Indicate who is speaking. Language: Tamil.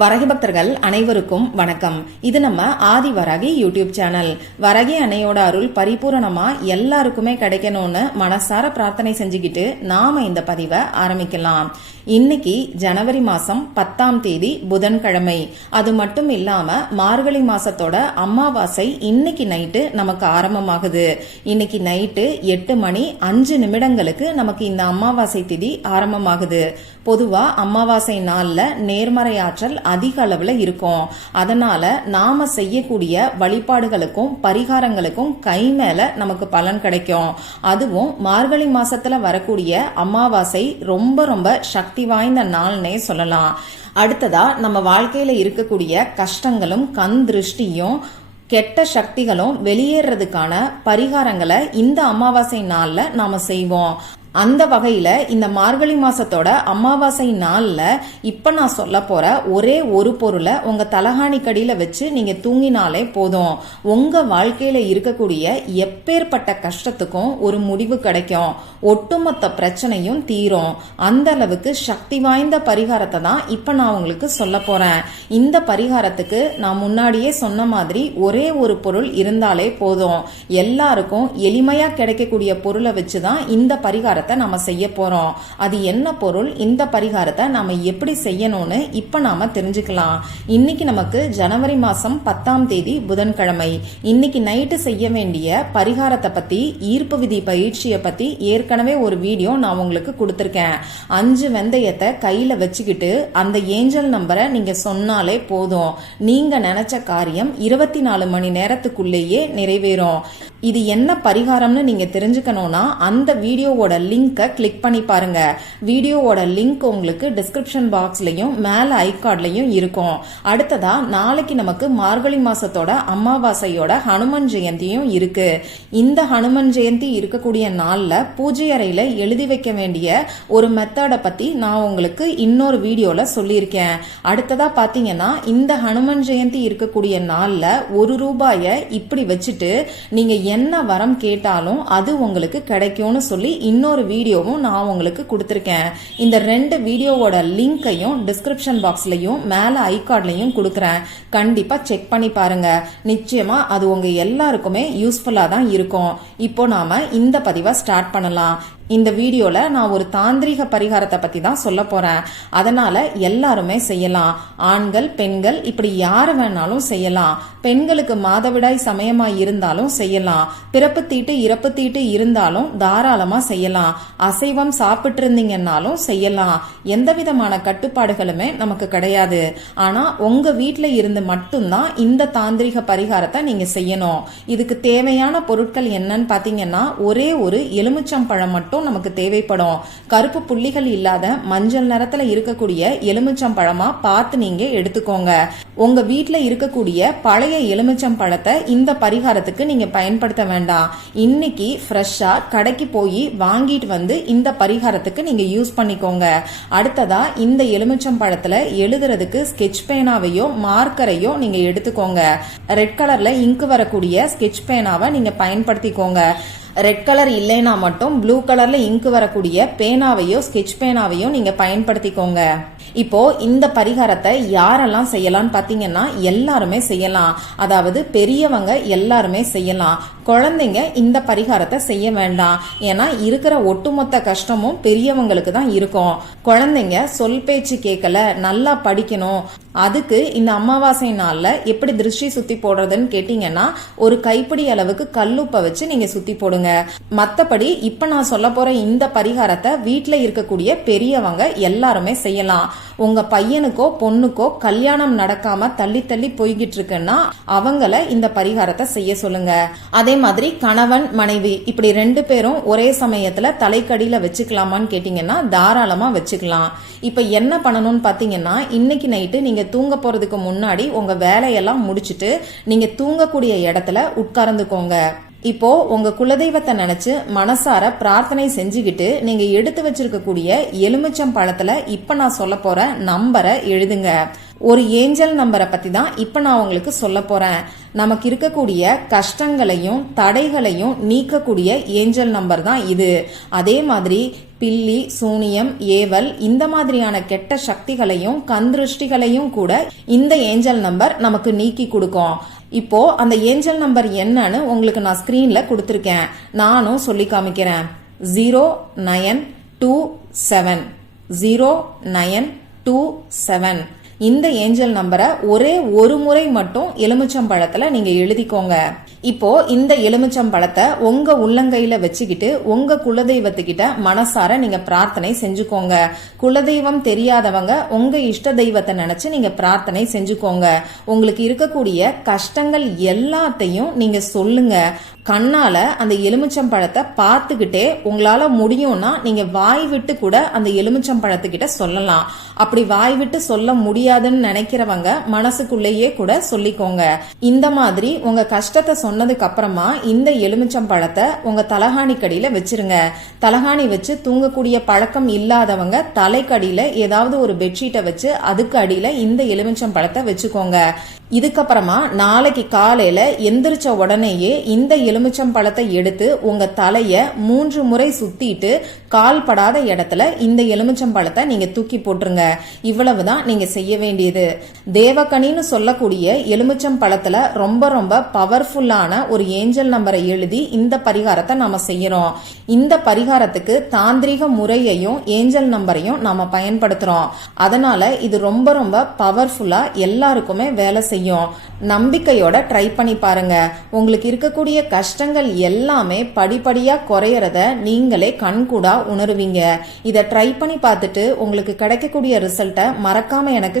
Speaker 1: வரகி பக்தர்கள் அனைவருக்கும் வணக்கம். இது நம்ம ஆதி வரகி யூடியூப் சேனல். வரகி அன்னையோட அருள் பரிபூரணமா எல்லாருக்குமே கிடைக்கணும்னு மனசார பிரார்த்தனை செஞ்சுக்கிட்டு நாம இந்த பதிவை ஆரம்பிக்கலாம். இன்னைக்கு ஜனவரி மாசம் பத்தாம் தேதி புதன்கிழமை. அது மட்டும் இல்லாம மார்கழி மாசத்தோட அமாவாசை இன்னைக்கு நைட்டு நமக்கு ஆரம்பமாகுது. இன்னைக்கு நைட்டு எட்டு மணி அஞ்சு நிமிடங்களுக்கு நமக்கு இந்த அமாவாசை திதி ஆரம்பமாகுது. பொதுவா அமாவாசை நாள்ல நேர்மறை ஆற்றல் அதிக அளவுல இருக்கும். அதனால நாம செய்யக்கூடிய வழிபாடுகளுக்கும் பரிகாரங்களுக்கும் கை மேல நமக்கு பலன் கிடைக்கும். அதுவும் மார்கழி மாசத்துல வரக்கூடிய அமாவாசை ரொம்ப ரொம்ப சக்தி வாய்ந்த நாள்னே சொல்லலாம். அடுத்ததா நம்ம வாழ்க்கையில இருக்கக்கூடிய கஷ்டங்களும் கண் திருஷ்டியும் கெட்ட சக்திகளும் வெளியேறதுக்கான பரிகாரங்களை இந்த அமாவாசை நாள்ல நாம செய்வோம். அந்த வகையில இந்த மார்கழி மாசத்தோட அமாவாசை நாள்ல இப்ப நான் சொல்ல போற ஒரே ஒரு பொருளை உங்க தலகாணி கடியில வச்சு நீங்க தூங்கினாலே போதும். உங்க வாழ்க்கையில இருக்கக்கூடிய எப்பேற்பட்ட கஷ்டத்துக்கும் ஒரு முடிவு கிடைக்கும். ஒட்டுமொத்த பிரச்சனையும் தீரும். அந்த அளவுக்கு சக்தி வாய்ந்த பரிகாரத்தை தான் இப்ப நான் உங்களுக்கு சொல்ல போறேன். இந்த பரிகாரத்துக்கு நான் முன்னாடியே சொன்ன மாதிரி ஒரே ஒரு பொருள் இருந்தாலே போதும். எல்லாருக்கும் எளிமையா கிடைக்கக்கூடிய பொருளை வச்சுதான் இந்த பரிகாரத்தை நம்ம செய்ய போறோம். அது என்ன பொருள்? இந்த பரிகாரத்தை நாம எப்படி செய்யணும்னு இப்ப நாம தெரிஞ்சுக்கலாம். இன்னைக்கு நமக்கு ஜனவரி மாசம் பத்தாம் தேதி புதன்கிழமை. இன்னைக்கு நைட்டு செய்ய வேண்டிய பரிகாரத்தை பத்தி ஈர்ப்பு விதி பயிற்சியை பத்தி ஏற்கனவே ஒரு வீடியோ நான் உங்களுக்கு கொடுத்துருக்கேன். அஞ்சு வெந்தயத்தை கையில வச்சுக்கிட்டு அந்த ஏஞ்சல் நம்பரை நீங்க சொன்னாலே போதும். நீங்க நினைச்ச காரியம் இருபத்தி நாலு மணி நேரத்துக்குள்ளேயே நிறைவேறும். இது என்ன பரிகாரம்னு நீங்க தெரிஞ்சுக்கணும்னா அந்த வீடியோவோட லிங்கை கிளிக் பண்ணி பாருங்க. வீடியோவோட லிங்க் உங்களுக்கு டிஸ்கிரிப்ஷன் பாக்ஸ்லயும் மேல ஐகார்ட்லயும் இருக்கும். அடுத்ததா நாளைக்கு நமக்கு மார்கழி மாசத்தோட அமாவாசையோட ஹனுமன் ஜெயந்தியும் இருக்கு. இந்த ஹனுமன் ஜெயந்தி இருக்கக்கூடிய நாள்ல பூஜை அறையில எழுதி வைக்க வேண்டிய ஒரு மெத்தடை பத்தி நான் உங்களுக்கு இன்னொரு வீடியோல சொல்லியிருக்கேன். அடுத்ததா பாத்தீங்கன்னா இந்த ஹனுமன் ஜெயந்தி இருக்கக்கூடிய நாள்ல ஒரு ரூபாய இப்படி வச்சுட்டு நீங்க என்ன வரம் கேட்டாலும் அது உங்களுக்கு கிடைக்கும்னு சொல்லி இன்னொரு வீடியோவும் நான் உங்களுக்கு கொடுத்துருக்கேன். இந்த ரெண்டு வீடியோவோட லிங்கையும் டிஸ்கிரிப்ஷன் பாக்ஸ்லையும் மேலே ஐகார்ட்லையும் கொடுக்குறேன். கண்டிப்பாக செக் பண்ணி பாருங்க. நிச்சயமாக அது உங்கள் எல்லாருக்குமே யூஸ்ஃபுல்லாக தான் இருக்கும். இப்போ நாம இந்த பதிவை ஸ்டார்ட் பண்ணலாம். இந்த வீடியோல நான் ஒரு தாந்திரிக பரிகாரத்தை பத்தி தான் சொல்ல போறேன். அதனால எல்லாருமே செய்யலாம். ஆண்கள் பெண்கள் இப்படி யார் வேணாலும் செய்யலாம். பெண்களுக்கு மாதவிடாய் சமயமா இருந்தாலும் செய்யலாம். பிறப்பு தீட்டு இறப்பு தீட்டு இருந்தாலும் தாராளமா செய்யலாம். அசைவம் சாப்பிட்டு இருந்தீங்கன்னாலும் செய்யலாம். எந்த விதமான கட்டுப்பாடுகளுமே நமக்கு கிடையாது. ஆனா உங்க வீட்டில் இருந்து மட்டும்தான் இந்த தாந்திரிக பரிகாரத்தை நீங்க செய்யணும். இதுக்கு தேவையான பொருட்கள் என்னன்னு பாத்தீங்கன்னா ஒரே ஒரு எலுமிச்சம்பழம் மட்டும் மட்டும் நமக்கு தேவைப்படும். கருப்பு புள்ளிகள் இல்லாத மஞ்சள் நிறத்துல இருக்கக்கூடிய எலுமிச்சம் பழமா பார்த்து நீங்க எடுத்துக்கோங்க. உங்க வீட்டுல இருக்கக்கூடிய பழைய எலுமிச்சம் பழத்தை இந்த பரிகாரத்துக்கு நீங்க பயன்படுத்த வேண்டாம். இன்னைக்கு ஃப்ரெஷ்ஷா கடைக்கு போய் வாங்கிட்டு வந்து இந்த பரிகாரத்துக்கு நீங்க யூஸ் பண்ணிக்கோங்க. அடுத்ததா இந்த எலுமிச்சம் பழத்துல எழுதுறதுக்கு ஸ்கெட்ச் பேனாவையோ மார்க்கரையோ நீங்க எடுத்துக்கோங்க. ரெட் கலர்ல இங்கு வரக்கூடிய ஸ்கெட்ச் பேனாவை நீங்க பயன்படுத்திக்கோங்க. ரெட் கலர் இல்லைனா மட்டும் ப்ளூ கலர்ல இங்கு வரக்கூடிய பேனாவையோ ஸ்கெட்ச் பேனாவையோ நீங்க பயன்படுத்திக்கோங்க. இப்போ இந்த பரிகாரத்தை யாரெல்லாம் செய்யலாம்னு பாத்தீங்கன்னா எல்லாருமே செய்யலாம். அதாவது பெரியவங்க எல்லாருமே செய்யலாம். குழந்தைங்க இந்த பரிகாரத்தை செய்ய வேண்டாம். ஏன்னா இருக்கிற ஒட்டுமொத்த கஷ்டமும் பெரியவங்களுக்கு தான் இருக்கும். குழந்தைங்க சொல் பேச்சு கேட்கல நல்லா படிக்கணும். அதுக்கு இந்த அமாவாசை நாள்ல எப்படி திருஷ்டி சுத்தி போடுறதுன்னு கேட்டீங்கன்னா ஒரு கைப்பிடி அளவுக்கு கல்லுப்பை வச்சு நீங்க சுத்தி போடுங்க. மத்தபடி இப்ப நான் சொல்ல போற இந்த பரிகாரத்தை வீட்டுல இருக்கக்கூடிய பெரியவங்க எல்லாருமே செய்யலாம். உங்க பையனுக்கோ பொண்ணுக்கோ கல்யாணம் நடக்காம தள்ளி தள்ளி போய்கிட்டு இருக்குன்னா அவங்கள இந்த பரிகாரத்தை செய்ய சொல்லுங்க. அதே மாதிரி கணவன் மனைவி இப்படி ரெண்டு பேரும் ஒரே சமயத்துல தலைக்கடியில வச்சுக்கலாமான்னு கேட்டீங்கன்னா தாராளமா வச்சுக்கலாம். இப்ப என்ன பண்ணணும்னு பாத்தீங்கன்னா இன்னைக்கு நைட்டு நீங்க தூங்க போறதுக்கு முன்னாடி உங்க வேலையெல்லாம் முடிச்சிட்டு நீங்க தூங்கக்கூடிய இடத்துல உட்கார்ந்துக்கோங்க. இப்போ உங்க குலதெய்வத்தை நினைச்சு மனசார பிரார்த்தனை செஞ்சுக்கிட்டு நீங்க எடுத்து வச்சிருக்கக்கூடிய எலுமிச்சம் பழத்துல இப்ப நான் சொல்ல போற நம்பரை எழுதுங்க. ஒரு ஏஞ்சல் நம்பரை பத்தி தான் இப்ப நான் உங்களுக்கு சொல்ல போறேன். நமக்கு இருக்கக்கூடிய கஷ்டங்களையும் தடைகளையும் நீக்கக்கூடிய ஏஞ்சல் நம்பர் தான் இது. அதே மாதிரி பில்லி சூனியம் ஏவல் இந்த மாதிரியான கெட்ட சக்திகளையும் கந்திருஷ்டிகளையும் கூட இந்த ஏஞ்சல் நம்பர் நமக்கு நீக்கி கொடுக்கும். இப்போ அந்த ஏஞ்சல் நம்பர் என்னன்னு உங்களுக்கு நான் ஸ்கிரீன்ல கொடுத்துருக்கேன். நானும் சொல்லி காமிக்கிறேன். Zero nine two seven zero nine two seven இந்த ஏஞ்சல் நம்பரை ஒரே ஒரு முறை மட்டும் எலுமிச்சம்பழத்துல நீங்க எழுதிக்கோங்க. இப்போ இந்த எலுமிச்சம்பழத்தை உங்க உள்ளங்கையில வச்சுக்கிட்டு உங்க குலதெய்வத்துக்கிட்ட மனசார நீங்க பிரார்த்தனை செஞ்சுக்கோங்க. குலதெய்வம் தெரியாதவங்க உங்க இஷ்ட தெய்வத்தை நினைச்சு நீங்க பிரார்த்தனை செஞ்சுக்கோங்க. உங்களுக்கு இருக்கக்கூடிய கஷ்டங்கள் எல்லாத்தையும் நீங்க சொல்லுங்க. கண்ணால அந்த எலுமிச்சம்பழத்தை பார்த்துக்கிட்டே உங்களால முடியும்னா நீங்க வாய் விட்டு கூட அந்த எலுமிச்சம்பழத்துக்கிட்ட சொல்லலாம். அப்படி வாய் விட்டு சொல்ல முடியும் முடியாதுன்னு நினைக்கிறவங்க மனசுக்குள்ளேயே கூட சொல்லிக்கோங்க. இந்த மாதிரி உங்க கஷ்டத்தை சொன்னதுக்கு அப்புறமா இந்த எலுமிச்சம் பழத்தை உங்க தலகாணி கடியில வச்சிருங்க. தலகாணி வச்சு தூங்கக்கூடிய பழக்கம் இல்லாதவங்க தலைக்கடியில ஏதாவது ஒரு பெட்ஷீட்டை வச்சு அதுக்கு அடியில இந்த எலுமிச்சம் பழத்தை வச்சுக்கோங்க. இதுக்கப்புறமா நாளைக்கு காலையில எந்திரிச்ச உடனேயே இந்த எலுமிச்சம் பழத்தை எடுத்து உங்க தலைய மூன்று முறை சுத்திட்டு கால் படாத இடத்துல இந்த எலுமிச்சம் பழத்தை நீங்க தூக்கி போட்டுருங்க. இவ்வளவுதான் நீங்க செய்ய வேண்டியது. தேவகனின்னு சொல்லக்கூடிய எலுமிச்சம் பழத்துல ரொம்ப ரொம்ப பவர்ஃபுல்லான ஒரு ஏஞ்சல் நம்பரை எழுதி இந்த பரிகாரத்தை நாம செய்யறோம். இந்த பரிகாரத்துக்கு தாந்திரிக முறையையும் ஏஞ்சல் நம்பரையும் நாம பயன்படுத்துறோம். அதனால இது ரொம்ப ரொம்ப பவர்ஃபுல்லா எல்லாருக்குமே வேலை செய்யும். நம்பிக்கையோட ட்ரை பண்ணி பாருங்க. உங்களுக்கு இருக்கக்கூடிய கஷ்டங்கள் எல்லாமே படிப்படியா குறையறத நீங்களே கண்கூடா உணருவீங்க. இதை ட்ரை பண்ணி பார்த்துட்டு உங்களுக்கு கிடைக்கக்கூடிய ரிசல்ட்டை மறக்காம எனக்கு